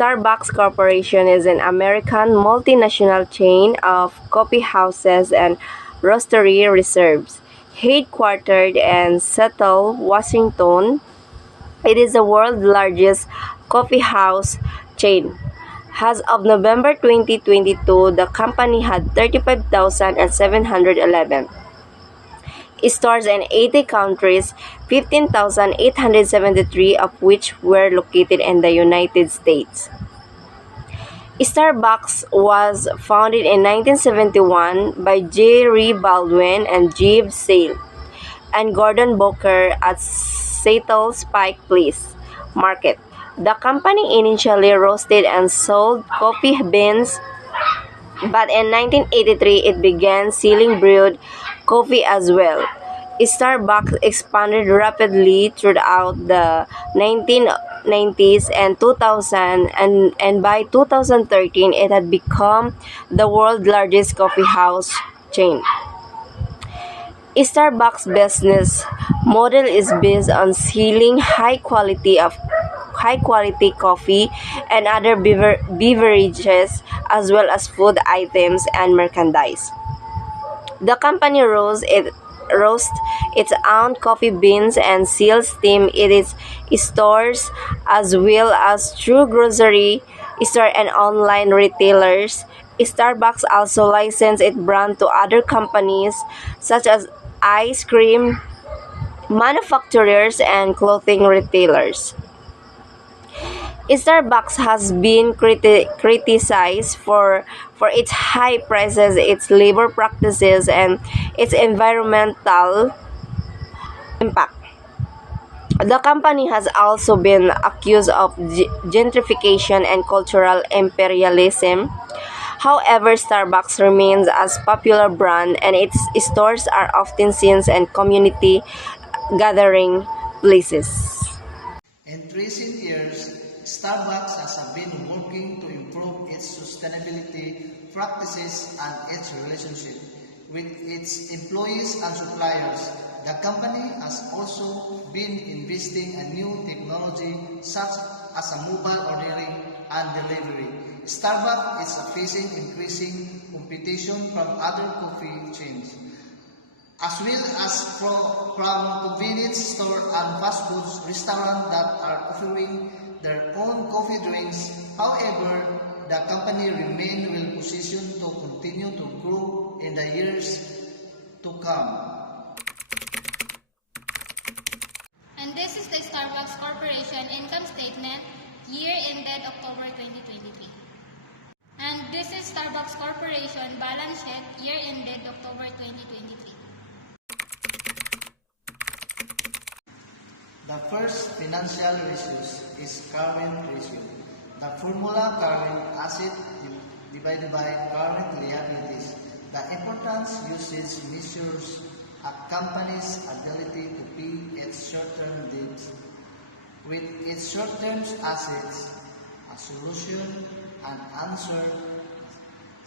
Starbucks Corporation is an American multinational chain of coffee houses and roastery reserves. Headquartered in Seattle, Washington, it is the world's largest coffee house chain. As of November 2022, the company had 35,711 stores in 80 countries, 15,873 of which were located in the United States. Starbucks was founded in 1971 by Jerry Baldwin and Jeeves Sale and Gordon Booker at Seattle's Pike Place Market. The company initially roasted and sold coffee beans, but in 1983 it began selling brewed coffee as well. Starbucks expanded rapidly throughout the 1990s and 2000, and by 2013 it had become the world's largest coffee house chain. Starbucks' business model is based on selling high quality coffee and other beverages as well as food items and merchandise. The company roasts its own coffee beans and sells them in its stores as well as through grocery store and online retailers. Starbucks also licenses its brand to other companies such as ice cream manufacturers and clothing retailers. Starbucks has been criticized for its high prices, its labor practices, and its environmental impact. The company has also been accused of gentrification and cultural imperialism. However, Starbucks remains a popular brand and its stores are often seen as community gathering places. In recent years, Starbucks has been working to improve its sustainability practices and its relationship with its employees and suppliers. The company has also been investing in new technology such as mobile ordering and delivery. Starbucks is facing increasing competition from other coffee chains, as well as from convenience store and fast food restaurants that are offering their own coffee drinks. However, the company remains well positioned to continue to grow in the years to come. And this is the Starbucks Corporation income statement year ended October 2023. And this is Starbucks Corporation balance sheet year ended October 2023. The first financial ratios is current ratio. The formula current asset divided by current liabilities. The importance usage measures a company's ability to pay its short-term debts. With its short-term assets, a solution and answer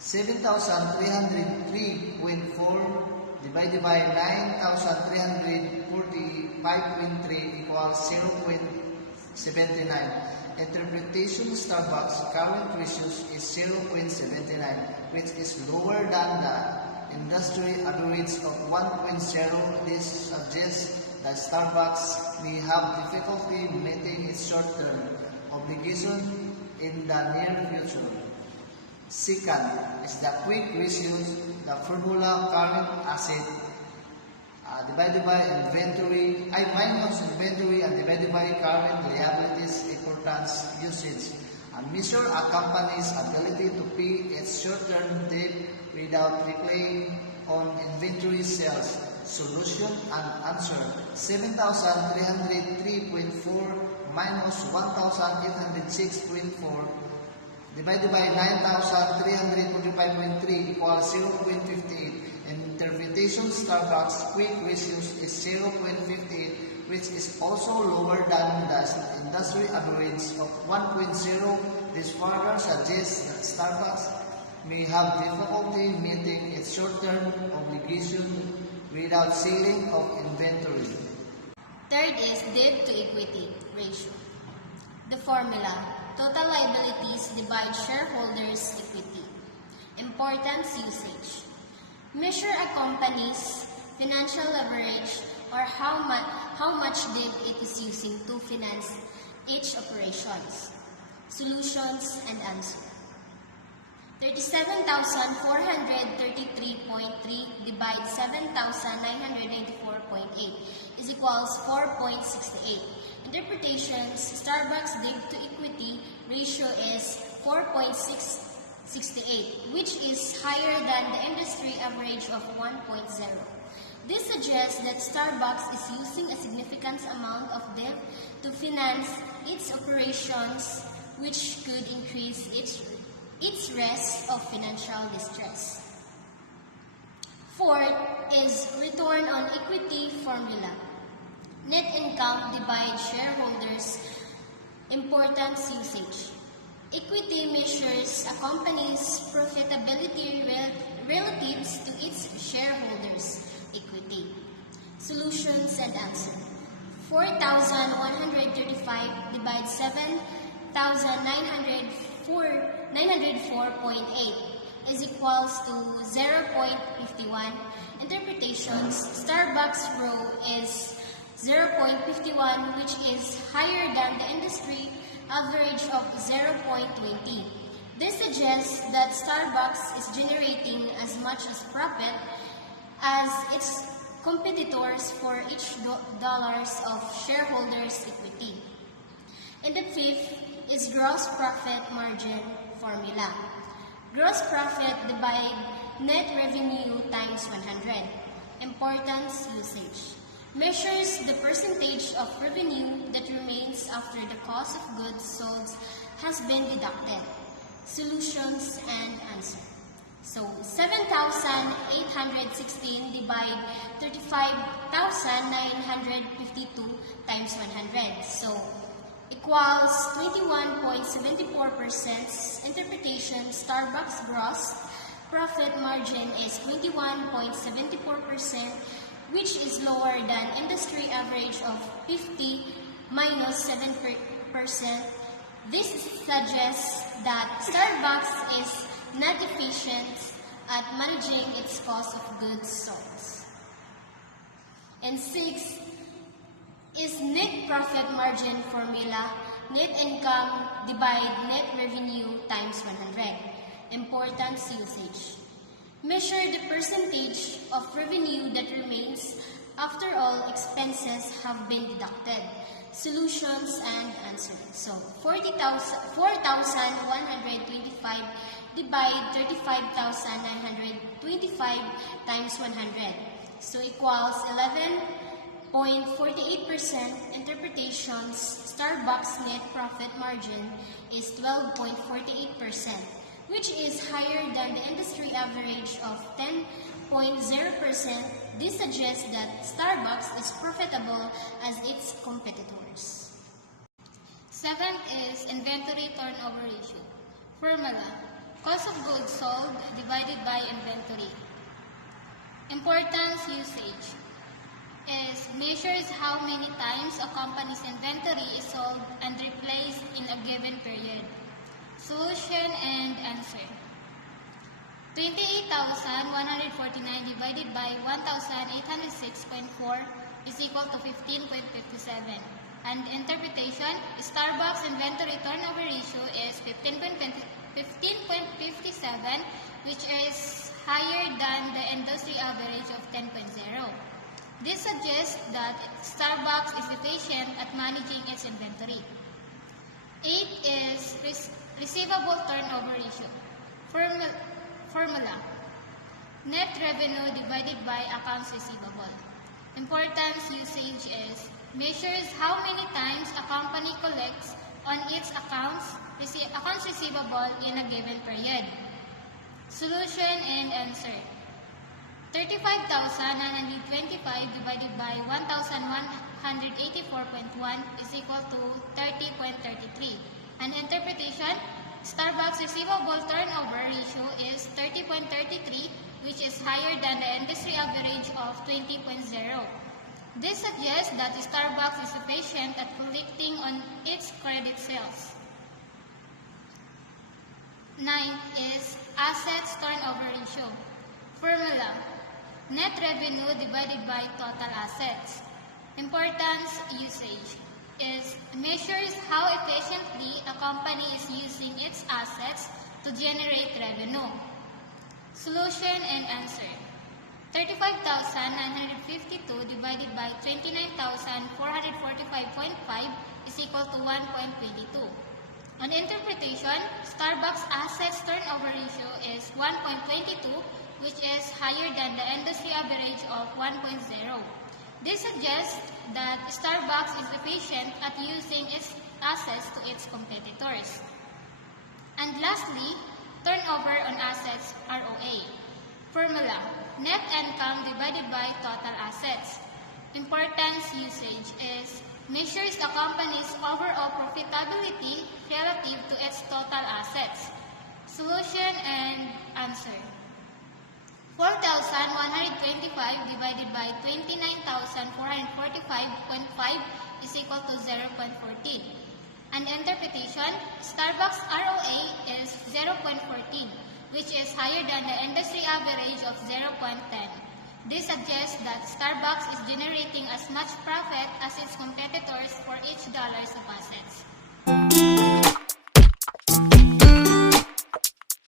7,303.4 divided by 9,345.3 equals 0.79. Interpretation Starbucks current ratios is 0.79, which is lower than the industry average of 1.0. This suggests that Starbucks may have difficulty meeting its short-term obligation in the near future. Second is the quick ratios, the formula current asset divided by inventory, minus inventory and divided by current liabilities importance usage, and measure a company's ability to pay its short-term debt without relying on inventory sales. Solution and answer 7,303.4 minus 1,806.4 divided by 9,345.3 equals 0.58. Interpretation Starbucks quick ratios is 0.58, which is also lower than the industry average of 1.0. This further suggests that Starbucks may have difficulty meeting its short-term obligation without selling of inventory. Third is debt to equity ratio. The formula total liabilities divide shareholders' equity. Importance usage. Measure a company's financial leverage or how much debt it is using to finance its operations. Solutions and answer. 37,433.3 divide 7,994.8 is equals 4.68. Interpretations, Starbucks debt to equity ratio is 4.68, which is higher than the industry average of 1.0. This suggests that Starbucks is using a significant amount of debt to finance its operations, which could increase its risk of financial distress. Fourth is return on equity formula. Net income divides shareholders' importance usage. Equity measures a company's profitability relative to its shareholders' equity. Solutions and answer. 4,135 divided 7,904.8 is equals to 0.51. Interpretations, Starbucks row is 0.51, which is higher than the industry average of 0.20. This suggests that Starbucks is generating as much as profit as its competitors for each dollars of shareholders' equity. And the fifth is gross profit margin formula. Gross profit divide net revenue times 100. Importance usage. Measures the percentage of revenue that remains after the cost of goods sold has been deducted. Solutions and answer. So, 7,816 divide 35,952 times 100. So, equals 21.74%. Interpretation, Starbucks gross profit margin is 21.74%, which is lower than industry average of 50 minus 7%. This suggests that Starbucks is not efficient at managing its cost of goods sold. And 6 is net profit margin formula. Net income divide net revenue times 100. Importance usage. Measure the percentage of revenue that remains after all expenses have been deducted. Solutions and answers. So, 4,125 divide 35,925 times 100. So, equals 11.48%. Interpretations, Starbucks net profit margin is 12.48%, which is higher than the industry average of 10.0%. This suggests that Starbucks is profitable as its competitors. Seventh is inventory turnover ratio. Formula: cost of goods sold divided by inventory. Importance usage is measures how many times a company's inventory is sold and replaced in a given period. Solution and answer. 28,149 divided by 1,806.4 is equal to 15.57. And interpretation, Starbucks inventory turnover ratio is 15.57, which is higher than the industry average of 10.0. This suggests that Starbucks is efficient at managing its inventory. 8 is receivable turnover ratio. Formula: net revenue divided by accounts receivable. Importance usage is measures how many times a company collects on its accounts receivable in a given period. Solution and answer. 35,925 divided by 1,184.1 is equal to 30.33. And interpretation, Starbucks receivable turnover ratio is 30.33, which is higher than the industry average of 20.0. This suggests that Starbucks is efficient at collecting on its credit sales. Ninth is assets turnover ratio. Formula: net revenue divided by total assets. Importance: usage is measures how efficiently a company is using its assets to generate revenue. Solution and answer: 35,952 divided by 29,445.5 is equal to 1.22. On interpretation, Starbucks assets turnover ratio is 1.22, which is higher than the industry average of 1.0. This suggests that Starbucks is efficient at using its assets to its competitors. And lastly, turnover on assets, ROA. Formula: net income divided by total assets. Importance: usage is measures the company's overall profitability relative to its total assets. Solution and answer: 4,125 divided by 29,445.5 is equal to 0.14. And interpretation: Starbucks ROA is 0.14, which is higher than the industry average of 0.10. This suggests that Starbucks is generating as much profit as its competitors for each dollars of assets.